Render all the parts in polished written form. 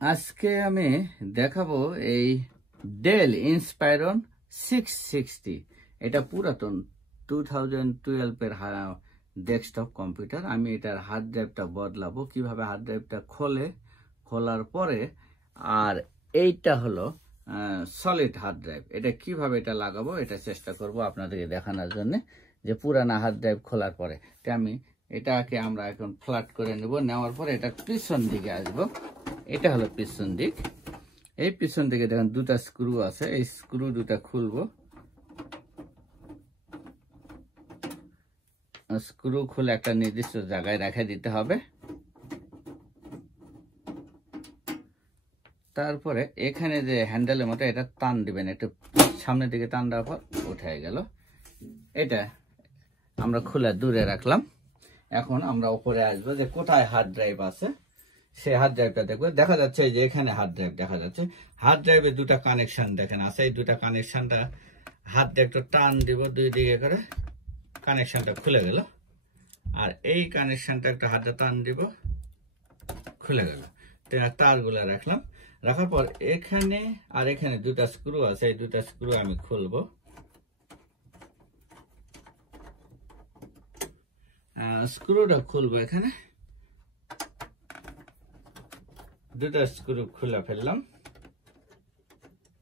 আজকে আমি দেখাবো এই ডেল ইন্সপায়রন 660। এটা পুরাতন 2012 এর ডেস্কটপ কম্পিউটার। আমি এটার হার্ড ড্রাইভটা বদলাবো, কিভাবে হার্ড ড্রাইভটা খোলার পরে। আর এইটা হলো সলিড হার্ড ড্রাইভ। এটা কিভাবে এটা লাগাবো এটা চেষ্টা করব আপনাদেরকে দেখানোর জন্য, যে পুরানা হার্ড ড্রাইভ খোলার পরে। এটাকে আমরা এখন ফ্ল্যাট করে নেব। নেওয়ার পরে এটা পিছন দিকে আসবো। এটা হলো পিছন দিক। এই পিছন দিকে দেখেন দুটা স্ক্রু আছে, এই স্ক্রু দুটা খুলবো। স্ক্রু খুলে একটা নির্দিষ্ট জায়গায় রেখে দিতে হবে। তারপরে এখানে যে হ্যান্ডেলের মতো এটা টান দিবেন, একটু সামনের দিকে টান দেওয়ার পর উঠে গেল। এটা আমরা খুলে দূরে রাখলাম। এখন আমরা উপরে আসবো, যে কোথায় হার্ড ড্রাইভ আছে সেই হার্ড ড্রাইভটা দেখবো। দেখা যাচ্ছে যে এখানে হার্ড ড্রাইভ দেখা যাচ্ছে। হার্ড ড্রাইভে দুটা কানেকশন দেখেন আছে। এই দুটা কানেকশনটা হাত দিয়ে একটু টান দিব, দুই দিকে করে কানেকশনটা খুলে গেল। আর এই কানেকশনটা একটু হাতে টান দিব, খুলে গেল। তারগুলা রাখলাম। রাখার পর এখানে আর এখানে দুটা স্ক্রু আছে, এই দুটা স্ক্রু আমি খুলবো। স্ক্রুটা খুলবো। এখানে দুটা স্ক্রু খুলে ফেললাম।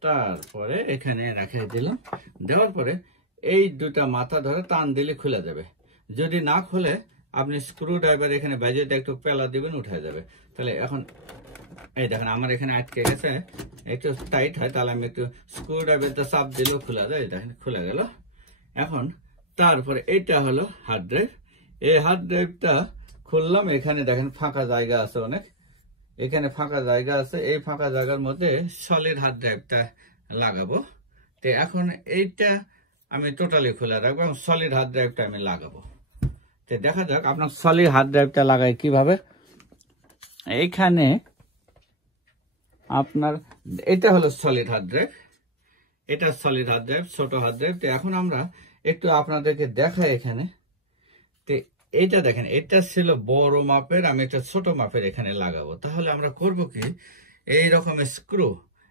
তারপরে এখানে রেখে দিলাম। দেওয়ার পরে এই দুটা মাথা ধরে টান দিলে খুলে যাবে। যদি না খুলে আপনি স্ক্রু ড্রাইভার এখানে বাজে একটু পেলা দিবেন, উঠে যাবে। তাহলে এখন এই দেখেন আমার এখানে আটকে গেছে, একটু টাইট হয়, তাহলে আমি একটু স্ক্রু ড্রাইভারটা চাপ দিলেও খোলা যায়। দেখেন খুলে গেল। এখন তারপরে এটা হলো হার্ড ড্রাইভ। এই হার্ড ড্রাইভটা খুললাম। এখানে দেখেন ফাঁকা জায়গা আছে অনেক, এখানে ফাঁকা জায়গা আছে। এই ফাঁকা জায়গার মধ্যে সলিড হার্ড ড্রাইভটা লাগাবো। তো এখন এইটা আমি টোটালি খোলা রাখবো এবং সলিড হার্ড ড্রাইভটা আমি লাগাবো। তো দেখা যাক আপনার সলিড হার্ড ড্রাইভটা লাগাই কিভাবে। এইখানে আপনার এটা হলো সলিড হার্ড ড্রাইভ, এটা সলিড হার্ড ড্রাইভ, ছোট হার্ড ড্রাইভ। তো এখন আমরা একটু আপনাদেরকে দেখাই এখানে। তো এইটা দেখেন, এটা ছিল বড় মাপের, আমি এটা ছোট মাপের এখানে লাগাবো। তাহলে আমরা করব কি, এই রকম স্ক্রু,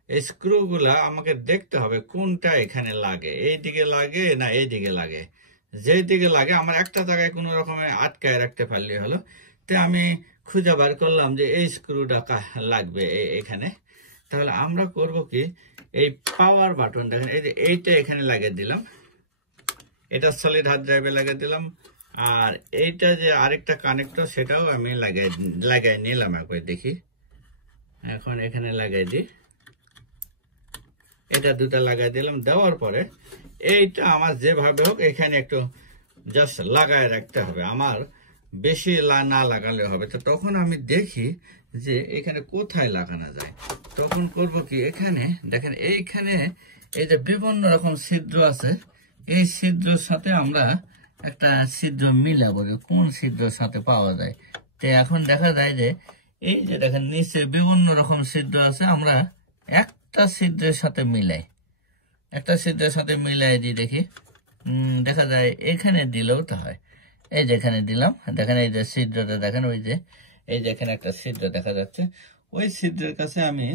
এই স্ক্রু গুলা আমাকে দেখতে হবে কোনটা এখানে লাগে, এই দিকে লাগে না এই দিকে লাগে। যে দিকে লাগে আমার একটা জায়গায় কোনো রকমে আটকায় রাখতে পারলে হলো। তো আমি খুঁজে বার করলাম যে এই স্ক্রুটা লাগবে এখানে। তাহলে আমরা করব কি, এই পাওয়ার বাটন দেখেন, এই যে এইটা এখানে লাগিয়ে দিলাম, এটা সলিড হার্ড ড্রাইভে লাগিয়ে দিলাম। আর এইটা যে আরেকটা কানেক্টর সেটাও আমি লাগাই নিলাম। একবার দেখি, এখন এখানে লাগাই দিই। এটা দুটা লাগাই দিলাম। দেওয়ার পরে এইটা আমার যেভাবে হোক এখানে একটু জাস্ট লাগায় রাখতে হবে, আমার বেশি না লাগালে হবে। তো তখন আমি দেখি যে এখানে কোথায় লাগানো যায়। তখন করব কি, এখানে দেখেন এইখানে এই যে বিভিন্ন রকম ছিদ্র আছে, এই ছিদ্রের সাথে আমরা একটা ছিদ্র মিলাবো, কোন ছিদ্রের সাথে পাওয়া যায়। তো এখন দেখা যায় যে এই যে দেখেন নিচে বিভিন্ন রকম ছিদ্র আছে, আমরা একটা ছিদ্রের সাথে মিলাই, একটা ছিদ্রের সাথে মিলাই দিই। দেখি দেখা যায় এখানে দিলেও তো হয়। এই যেখানে দিলাম দেখেন, এই যে ছিদ্রটা দেখেন, ওই যে এই যে এখানে একটা ছিদ্র দেখা যাচ্ছে। ওই ছিদ্রের কাছে আমি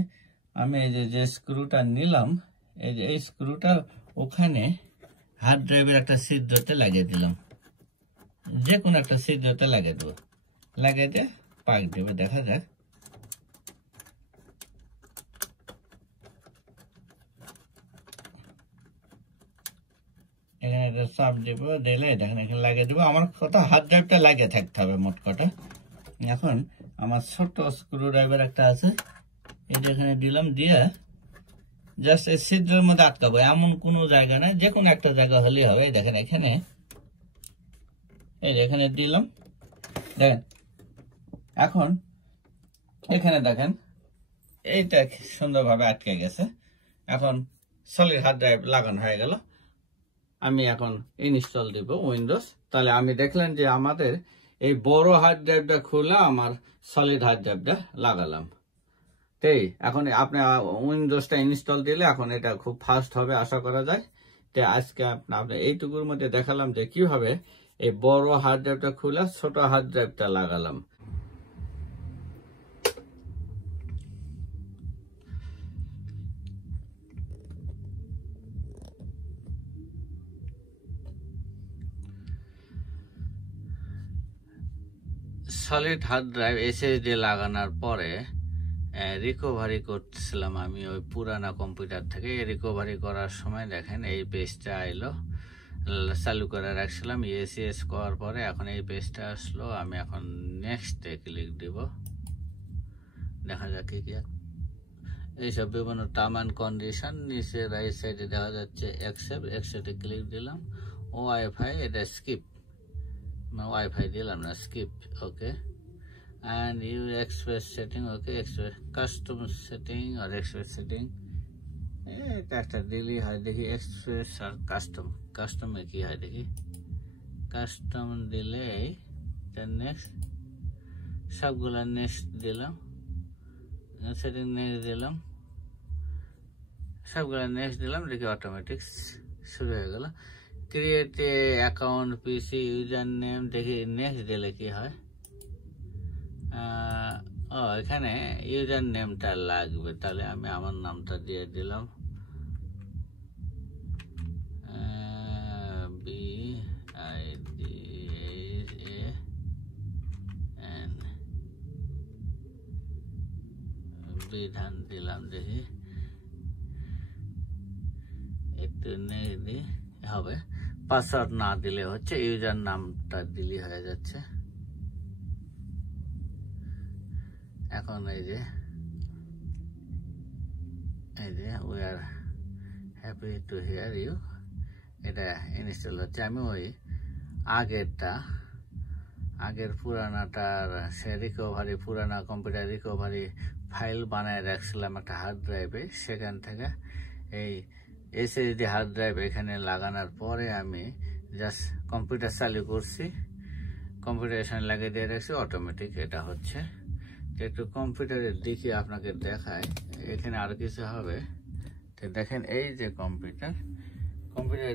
এই যে স্ক্রুটা নিলাম, এই যে এই স্ক্রুটা ওখানে হার্ড ড্রাইভের একটা ছিদ্রতে লাগিয়ে দিলাম। যে কোনো একটা ছিদ্রতে লাগিয়ে দেবো, লাগিয়ে দিয়ে পাক দেবে। দেখা যাক, এখানে একটা চাপ দেবো, দিলে দেখেন এখানে লাগিয়ে দেবো। আমার কথা হার্ড ড্রাইভটা লাগিয়ে থাকতে হবে মোট কথা। এখন আমার ছোট স্ক্রু ড্রাইভার একটা আছে, এই যে এখানে দিলাম, দিয়ে জাস্ট এই ছিদ্রের মধ্যে আটকাবো। এমন কোনো জায়গা নাই, যে কোনো একটা জায়গা হলেই হবে। দেখেন এখানে, এই যে এখানে দিলাম, দেখেন এখন এখানে দেখেন এইটা সুন্দরভাবে আটকে গেছে। এখন সলিড হার্ড ড্রাইভ লাগানো হয়ে গেল। আমি এখন ইনস্টল দিব উইন্ডোজ। তাহলে আমি দেখলেন যে আমাদের এই বড় হার্ড ড্রাইভটা খুলে আমার সলিড হার্ড ড্রাইভটা লাগালাম। তাই এখন আপনি উইন্ডোজটা ইনস্টল দিলে এখন এটা খুব ফাস্ট হবে আশা করা যায়। তাই আজকে আপনি এইটুকুর মধ্যে দেখালাম যে কিভাবে এই বড় হার্ড ড্রাইভটা খুলে ছোট হার্ড ড্রাইভটা লাগালাম। সলিড হার্ড ড্রাইভ এসএসডি লাগানোর পরে রিকভারি করতেছিলাম আমি ওই পুরানা কম্পিউটার থেকে। রিকভারি করার সময় দেখেন এই পেজটা এলো, চালু করে রাখছিলাম। ইএস করার পরে এখন এই পেজটা আসলো। আমি এখন নেক্সটে ক্লিক দিব, দেখা যাক কি এইসব বিভিন্ন টার্ম অ্যান্ড কন্ডিশন। নিচে রাইট সাইডে দেখা যাচ্ছে অ্যাকসেপ্টে ক্লিক দিলাম। ওয়াইফাই এটা স্কিপ, ওয়াইফাই দিলাম না, skip, okay. and you express setting, okay, express custom setting or express setting, এটা একটা দিলি হয় দেখি। এক্সপ্রেস আর কাস্টমে কি হয় দেখি। কাস্টম দিলে নেক্সট, সবগুলা নেক্সট দিলাম, সেটিং নেক্সট দিলাম, সবগুলা নেক্সট দিলাম, দেখি অটোমেটিক শুরু হয়ে গেল। ক্রিয়েট অ্যাকাউন্ট পিসি ইউজার নেম, দেখি নেক্সট দিলে কি হয়। এখানে ইউজার নেমটা লাগবে, তাহলে আমি আমার নামটা দিয়ে দিলাম বিধান দিলাম, দেখি একটু নেই হবে। পাসওয়ার্ড না দিলে হচ্ছে, ইউজার নামটা দিলে হয়ে যাচ্ছে। এখন এই যে we are happy to hear you, এটা ইনস্টল হচ্ছে। আমি ওই আগের পুরানাটার সে রিকভারি, পুরানা কম্পিউটার রিকভারি ফাইল বানায় রাখছিলাম একটা হার্ড ড্রাইভে। সেখান থেকে এই এসএসডি হার্ড ড্রাইভ এখানে লাগানোর পরে আমি জাস্ট কম্পিউটার চালু করছি, কম্পিউটার এখানে লাগিয়ে দিয়ে রাখছি, অটোমেটিক এটা হচ্ছে। একটু কম্পিউটারের দিকে আপনাকে দেখায়, এখানে আরো কিছু হবে। তো দেখেন এই যে কম্পিউটার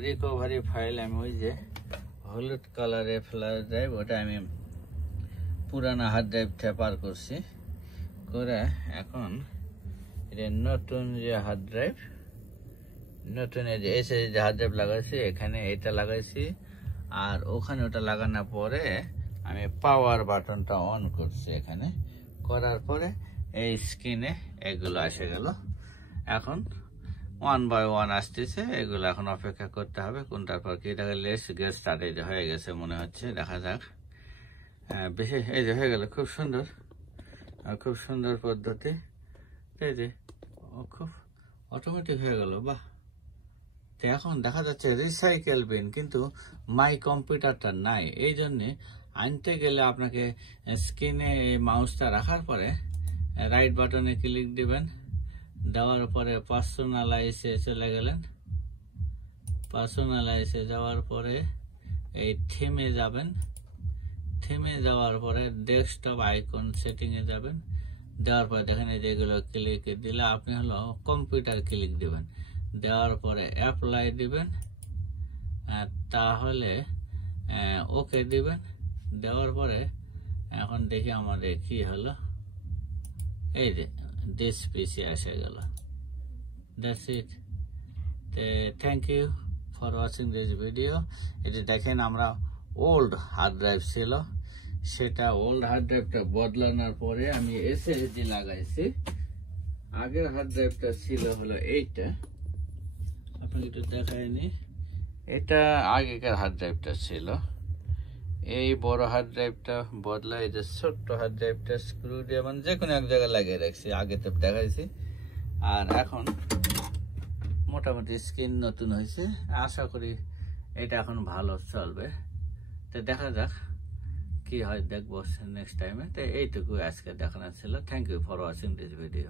রিকভারি ফাইল, আমি ওই যে হলুদ কালারের ফ্ল্যাশ ড্রাইভ, ওটা আমি পুরানা হার্ড ড্রাইভটা পার করছি করে। এখন এটা নতুন যে হার্ড ড্রাইভ, নতুন এই যে এসএসডি হার্ড ড্রাইভ লাগাইছি, এখানে এটা লাগাইছি। আর ওখানে ওটা লাগানোর পরে আমি পাওয়ার বাটনটা অন করছি। এখানে করার পরে এই স্ক্রিনে এগুলো এসে গেল। এখন 1 by 1 আসতেছে, এগুলো এখন অপেক্ষা করতে হবে কোনটার পর কি। দেখা লেস গেট স্টার্টেড হয়ে গেছে মনে হচ্ছে, দেখা যাক। বেশি এই যে হয়ে গেল, খুব সুন্দর, খুব সুন্দর পদ্ধতি। এই যে খুব অটোমেটিক হয়ে গেল, বাহ। তো এখন দেখা যাচ্ছে রিসাইকেল বিন, কিন্তু মাই কম্পিউটারটা নাই। এই জন্যে আনতে গেলে আপনাকে স্ক্রিনে মাউসটা রাখার পরে রাইট বাটনে ক্লিক দিবেন, দেওয়ার পরে পার্সোনালাইজে চলে গেলেন। পার্সোনালাইজে যাওয়ার পরে এই থিমে যাবেন, থিমে যাওয়ার পরে ডেস্কটপ আইকন সেটিংয়ে যাবেন। দেওয়ার পরে দেখেন এই যেগুলো ক্লিক দিলে আপনি হলো কম্পিউটার ক্লিক দিবেন, দেওয়ার পরে অ্যাপ্লাই দিবেন, তাহলে ওকে দিবেন। দেওয়ার পরে এখন দেখি আমাদের কি হলো, এই যে দিস পিসি এসে গেল। That's it. Thank you for watching this video. এটি দেখেন আমরা ওল্ড হার্ড ড্রাইভ ছিল, সেটা ওল্ড হার্ড ড্রাইভটা বদলানোর পরে আমি এসএসডি লাগাইছি। আগের হার্ড ড্রাইভটা ছিল হলো এইটা, আপনাকে একটু দেখায়নি। এটা আগেকার হার্ড ড্রাইভটা ছিল। এই বড় হার্ড ড্রাইভটা বদলা, এই যে ছোট্ট হার্ড ড্রাইভটা স্ক্রু দিয়ে মানে যে কোনো এক জায়গায় লাগিয়ে রাখছি, আগে তো দেখাইছি। আর এখন মোটামুটি স্ক্রিন নতুন হয়েছে, আশা করি এটা এখন ভালো চলবে। তো দেখা যাক কি হয়, দেখবো নেক্সট টাইমে। তো এইটুকু আজকে দেখানো ছিল। Thank you for watching this video.